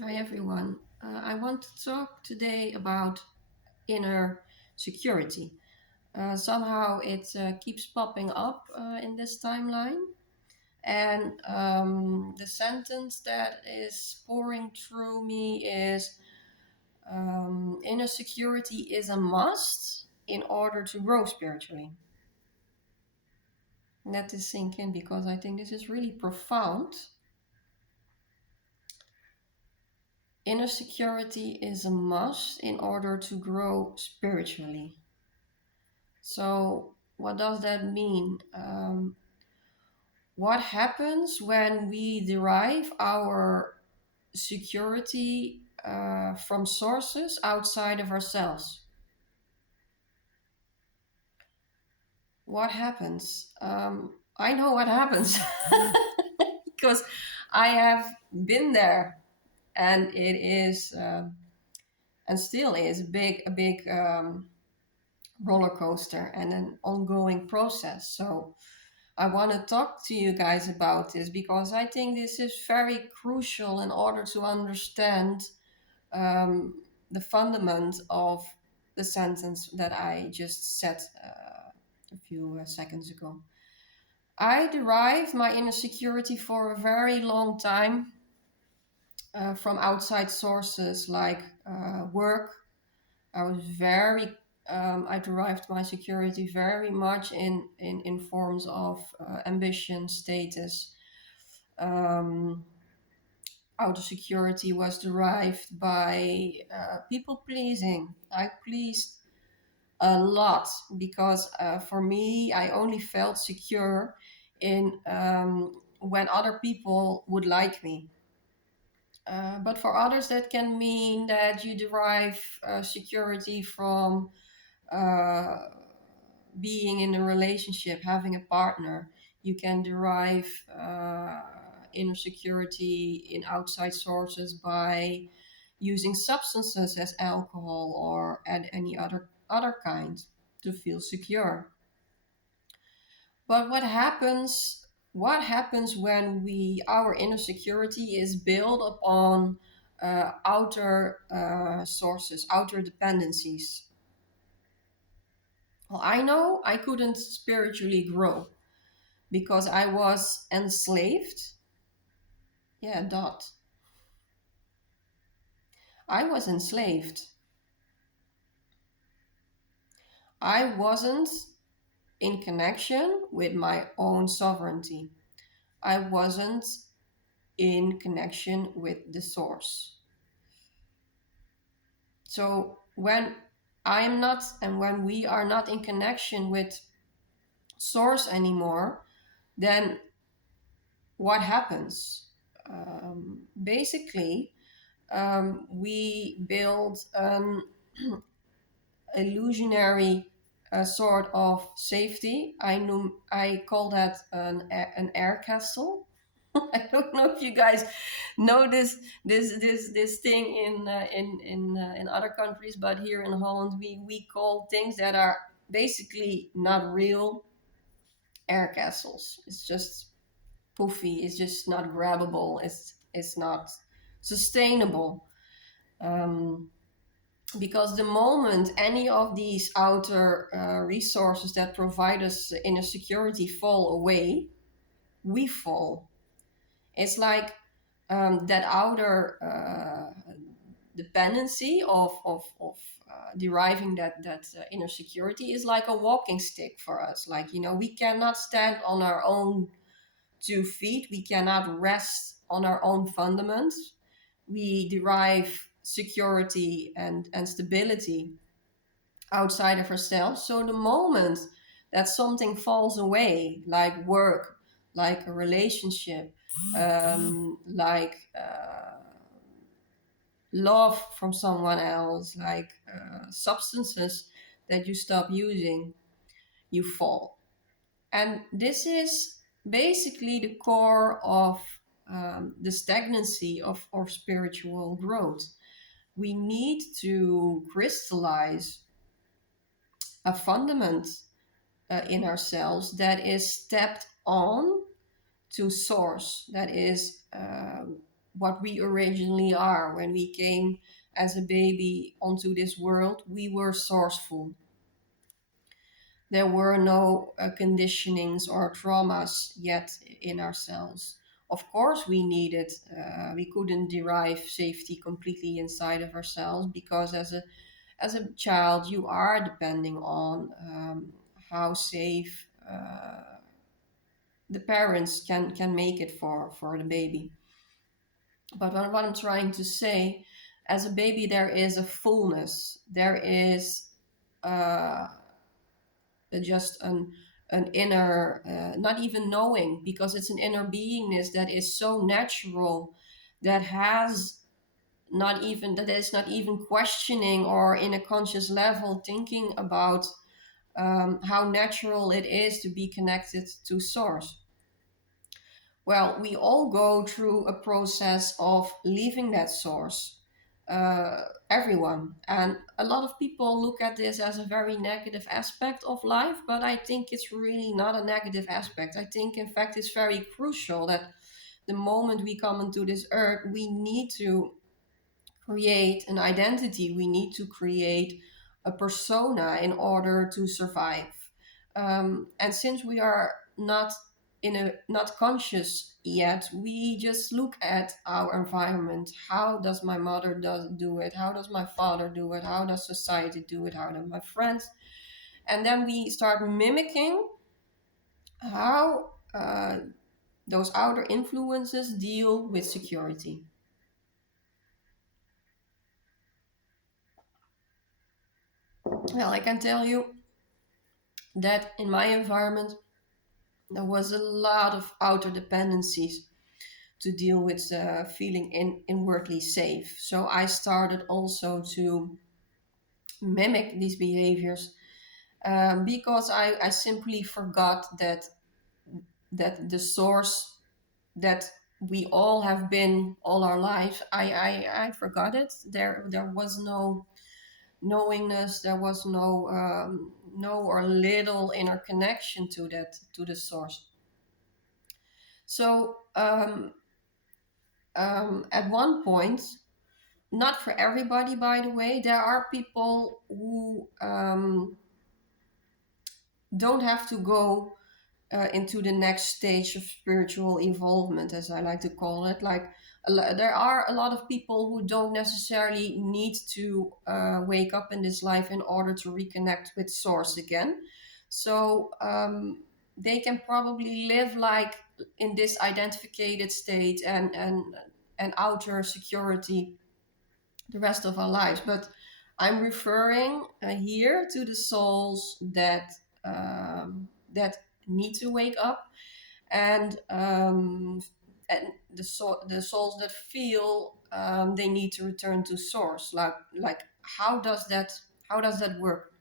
Hi everyone. I want to talk today about inner security. Somehow it keeps popping up in this timeline, and the sentence that is pouring through me is inner security is a must in order to grow spiritually. Let this sink in because I think this is really profound. Inner security is a must in order to grow spiritually. So, what does that mean? What happens when we derive our security from sources outside of ourselves? What happens? I know what happens because I have been there, and it is and still is a big roller coaster and an ongoing process. So I want to talk to you guys about this because I think this is very crucial in order to understand um, the fundament of the sentence that I just said a few seconds ago. I derived my inner security for a very long time from outside sources like work. I was very I derived my security very much in forms of ambition, status. Um, Outer security was derived by people pleasing. I pleased a lot because for me, I only felt secure in when other people would like me. But for others, that can mean that you derive security from uh, being in a relationship, having a partner. You can derive inner security in outside sources by using substances as alcohol or any other kind to feel secure. But what happens when we our inner security is built upon outer sources, outer dependencies? Well, I know I couldn't spiritually grow because I was enslaved. Yeah, dot. I was enslaved. I wasn't in connection with my own sovereignty. I wasn't in connection with the source. So when I am not, and when we are not in connection with source anymore, then what happens? Basically, we build an illusionary sort of safety. I call that an air castle. I don't know if you guys know this thing in other countries, but here in Holland we call things that are basically not real air castles. It's just poofy. It's just not grabbable. It's not sustainable. Um, because the moment any of these outer resources that provide us inner security fall away, we fall. It's like that outer dependency of deriving that inner security is like a walking stick for us. Like, you know, we cannot stand on our own 2 feet. We cannot rest on our own fundaments. We derive security and stability outside of ourselves. So the moment that something falls away, like work, like a relationship, like love from someone else, like substances that you stop using, you fall. And this is basically the core of the stagnancy of spiritual growth. We need to crystallize a fundament in ourselves that is stepped on to source, that is what we originally are. When we came as a baby onto this world, we were sourceful. There were no conditionings or traumas yet in ourselves. Of course, we couldn't derive safety completely inside of ourselves, because as a child, you are depending on how safe the parents can make it for the baby. But what I'm trying to say, as a baby, there is a fullness. There is uh, just an inner, not even knowing, because it's an inner beingness that is so natural, that has not even that is not even questioning or in a conscious level thinking about how natural it is to be connected to source. Well, we all go through a process of leaving that source. Uh, Everyone. And a lot of people look at this as a very negative aspect of life, but I think it's really not a negative aspect. I think, in fact, it's very crucial that the moment we come into this earth, we need to create an identity, we need to create a persona in order to survive. And since we are not conscious yet, we just look at our environment. How does my mother do it? How does my father do it? How does society do it? How do my friends? And then we start mimicking how those outer influences deal with security. Well, I can tell you that in my environment, there was a lot of outer dependencies to deal with feeling inwardly safe. So I started also to mimic these behaviors, because I simply forgot that the source that we all have been all our lives, I forgot it. There was no knowingness, there was no or little inner connection to the source. So at one point, not for everybody, by the way, there are people who don't have to go into the next stage of spiritual evolvement, as I like to call it. Like, there are a lot of people who don't necessarily need to wake up in this life in order to reconnect with source again. So they can probably live like in this identified state and outer security the rest of our lives. But I'm referring here to the souls that need to wake up, and the souls that feel they need to return to source. Like how does that work?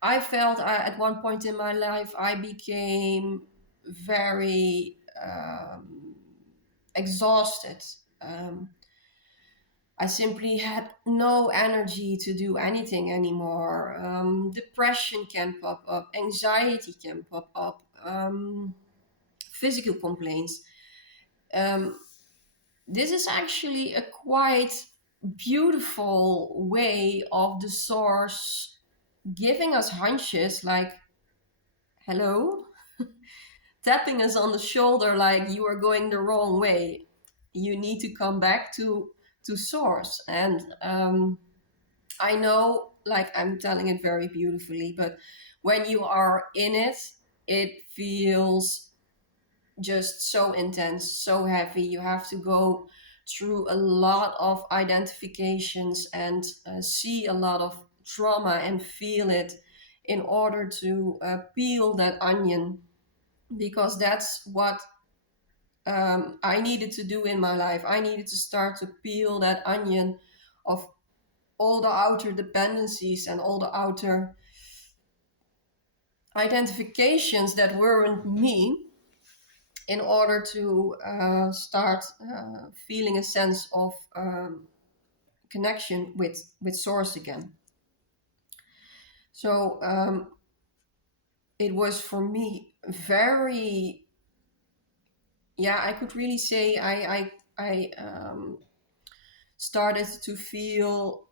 I felt at one point in my life I became very exhausted. Um, I simply had no energy to do anything anymore. Depression can pop up, anxiety can pop up, physical complaints. Um, this is actually a quite beautiful way of the source giving us hunches like, hello, tapping us on the shoulder like you are going the wrong way. You need to come back to source. And I know, like, I'm telling it very beautifully, but when you are in it, it feels just so intense, so heavy. You have to go through a lot of identifications and see a lot of trauma and feel it in order to peel that onion, because that's what I needed to do in my life. I needed to start to peel that onion of all the outer dependencies and all the outer identifications that weren't me, in order to start feeling a sense of connection with source again. So it was for me very, yeah, I could really say started to feel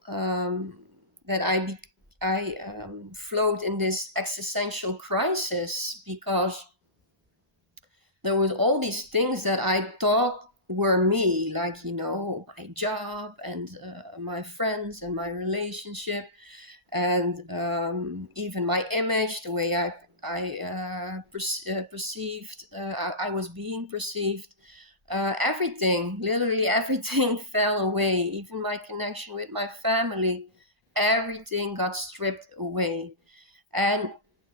that I float in this existential crisis, because there was all these things that I thought were me, like, my job and my friends and my relationship, and even my image, the way I perceived, I was being perceived. Everything, literally everything, fell away. Even my connection with my family, everything got stripped away. And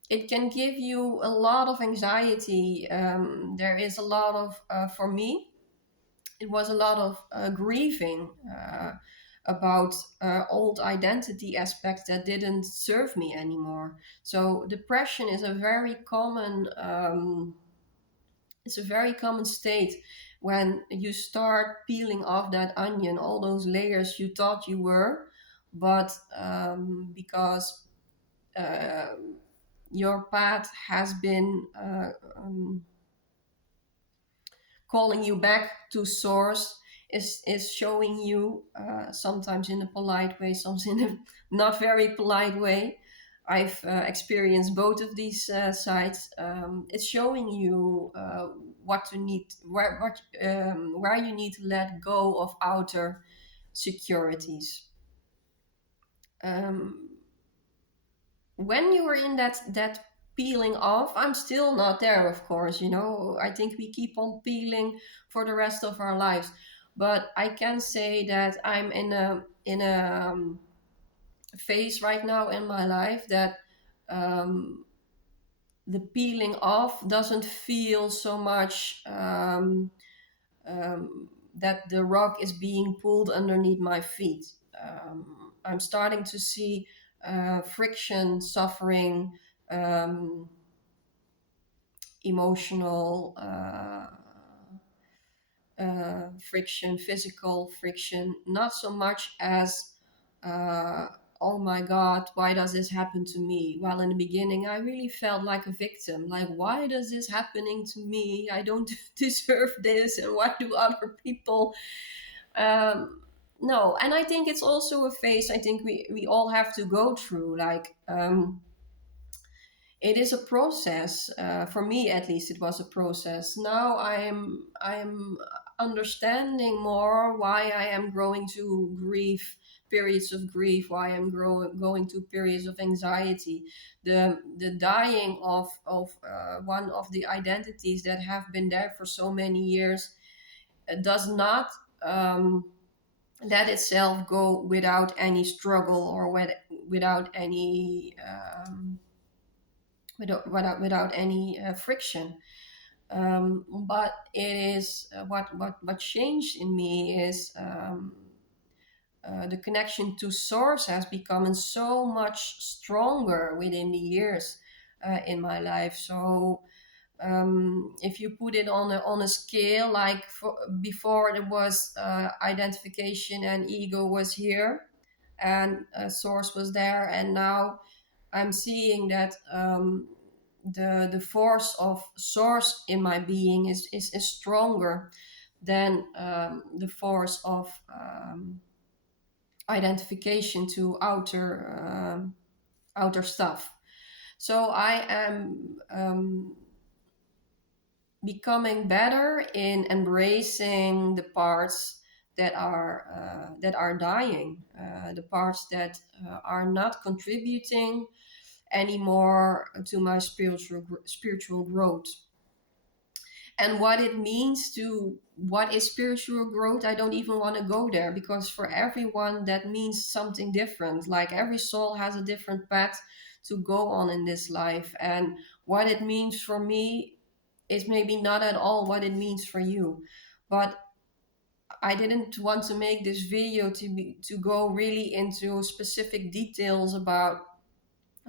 it can give you a lot of anxiety. There is a lot of, for me, it was a lot of grieving about old identity aspects that didn't serve me anymore. So depression is a very common it's a very common state when you start peeling off that onion, all those layers you thought you were, but because uh, your path has been calling you back to source, is showing you, sometimes in a polite way, sometimes in a not very polite way. I've experienced both of these sides. It's showing you what to need, where you need to let go of outer securities. Um, when you are in that peeling off, I'm still not there, of course. I think we keep on peeling for the rest of our lives, but I can say that I'm in a phase right now in my life that um, the peeling off doesn't feel so much that the rock is being pulled underneath my feet. I'm starting to see friction, suffering, um, emotional friction, physical friction, not so much as, uh, oh my God, why does this happen to me? While in the beginning, I really felt like a victim. Like, why does this happening to me? I don't deserve this, and why do other people? Um, no, and I think it's also a phase. I think we all have to go through. Like, it is a process. For me, at least, it was a process. Now I'm understanding more why I am growing to grief, periods of grief, why I'm going to periods of anxiety. The dying of one of the identities that have been there for so many years does not let itself go without any struggle, or without any without any friction. But it is, what changed in me is, the connection to source has become so much stronger within the years in my life. So if you put it on a scale, like before, there was identification and ego was here, and source was there, and now I'm seeing that the force of source in my being is stronger than the force of identification to outer stuff. So I am becoming better in embracing the parts that are dying, the parts that are not contributing anymore to my spiritual growth. And what is spiritual growth, I don't even want to go there, because for everyone that means something different. Like, every soul has a different path to go on in this life, and what it means for me is maybe not at all what it means for you. But I didn't want to make this video to go really into specific details about,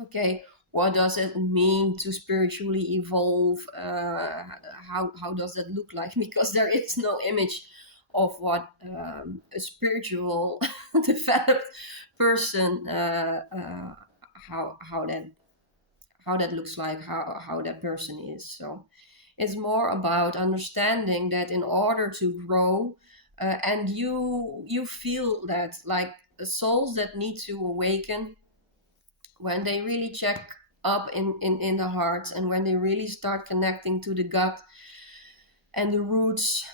okay, what does it mean to spiritually evolve? How does that look like? Because there is no image of what a spiritual developed person, how that looks like, how that person is. So It's more about understanding that in order to grow, and you feel that like souls that need to awaken when they really check up in the heart, and when they really start connecting to the gut and the roots,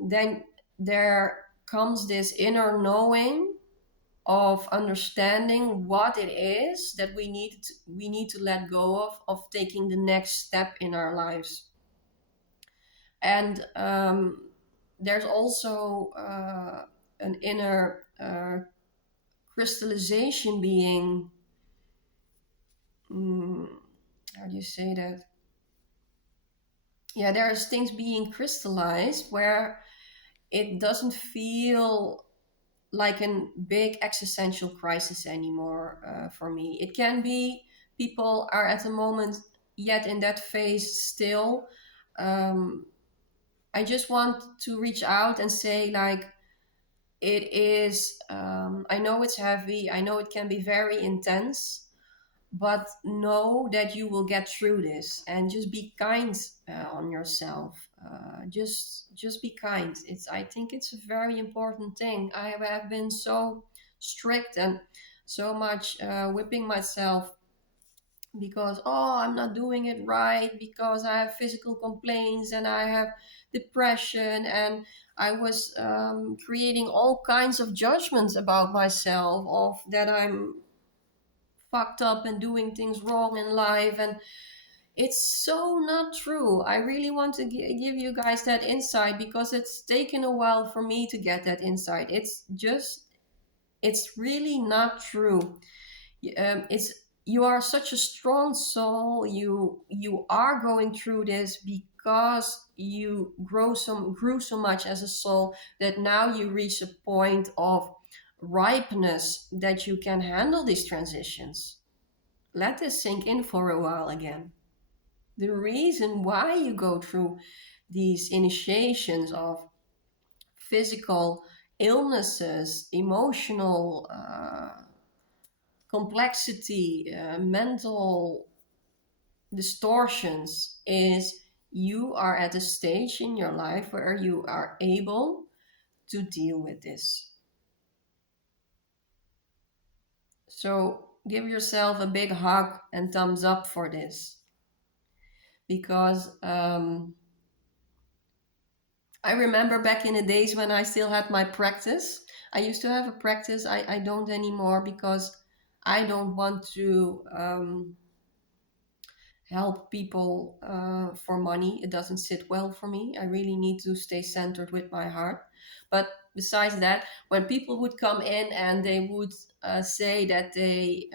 then there comes this inner knowing of understanding what it is that we need to let go of taking the next step in our lives. And there's also an inner crystallization being, mm, how do you say that, yeah, there's things being crystallized where it doesn't feel like a big existential crisis anymore. For me, it can be people are at the moment yet in that phase still. um, I just want to reach out and say, like, it is, I know it's heavy, I know it can be very intense, but know that you will get through this, and just be kind on yourself. Just be kind. It's, I think it's a very important thing. I have been so strict and so much whipping myself because, oh, I'm not doing it right, because I have physical complaints and I have depression, and I was creating all kinds of judgments about myself, of that I'm fucked up and doing things wrong in life. And it's so not true. I really want to give you guys that insight, because it's taken a while for me to get that insight. It's just, it's really not true. It's, you are such a strong soul. You are going through this because you grew so much as a soul, that now you reach a point of ripeness that you can handle these transitions. Let this sink in for a while again. The reason why you go through these initiations of physical illnesses, emotional complexity, mental distortions, is you are at a stage in your life where you are able to deal with this. So give yourself a big hug and thumbs up for this, because I remember back in the days when I still had my practice. I used to have a practice. I don't anymore, because I don't want to help people for money. It doesn't sit well for me. I really need to stay centered with my heart. But besides that, when people would come in and they would say that they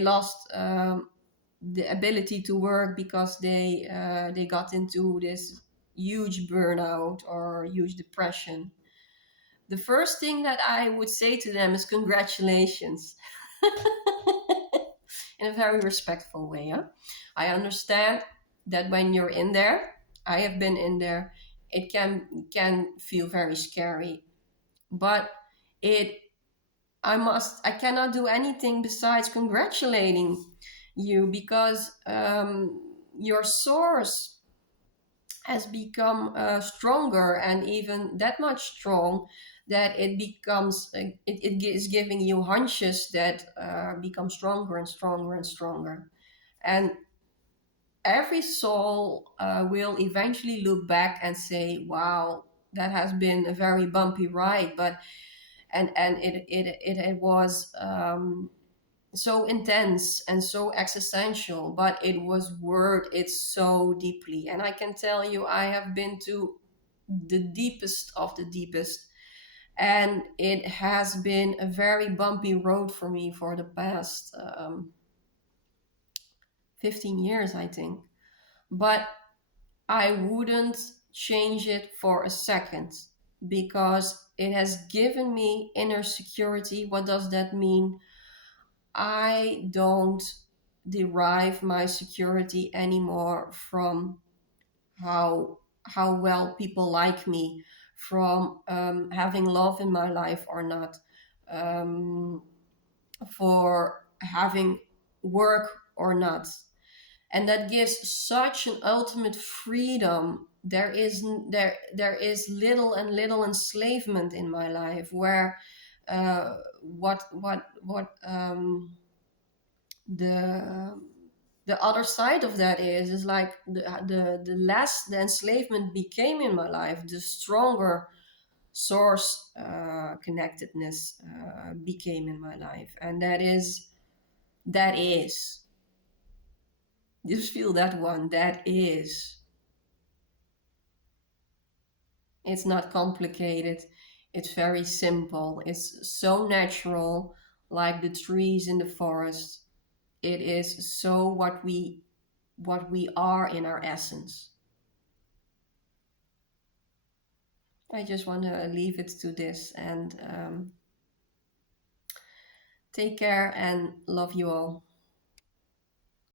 lost the ability to work because they got into this huge burnout or huge depression, the first thing that I would say to them is congratulations. In a very respectful way. Huh? I understand that when you're in there, I have been in there, it can feel very scary. But it I cannot do anything besides congratulating you, because your source has become stronger, and even that much strong, that it becomes it is giving you hunches that become stronger and stronger and stronger. And every soul will eventually look back and say, wow, that has been a very bumpy ride, but and it was so intense and so existential, but it was worth it so deeply. And I can tell you, I have been to the deepest of the deepest, and it has been a very bumpy road for me for the past 15 years, I think. But I wouldn't change it for a second, because it has given me inner security. What does that mean? I don't derive my security anymore from how well people like me, from having love in my life or not, um, for having work or not. and that gives such an ultimate freedom. There is little and little enslavement in my life, where what the the other side of that is like the less the enslavement became in my life, the stronger source connectedness became in my life. And that is just feel that one. That is, it's not complicated, it's very simple, it's so natural, like the trees in the forest. It is so what we are in our essence. I just want to leave it to this, and take care and love you all.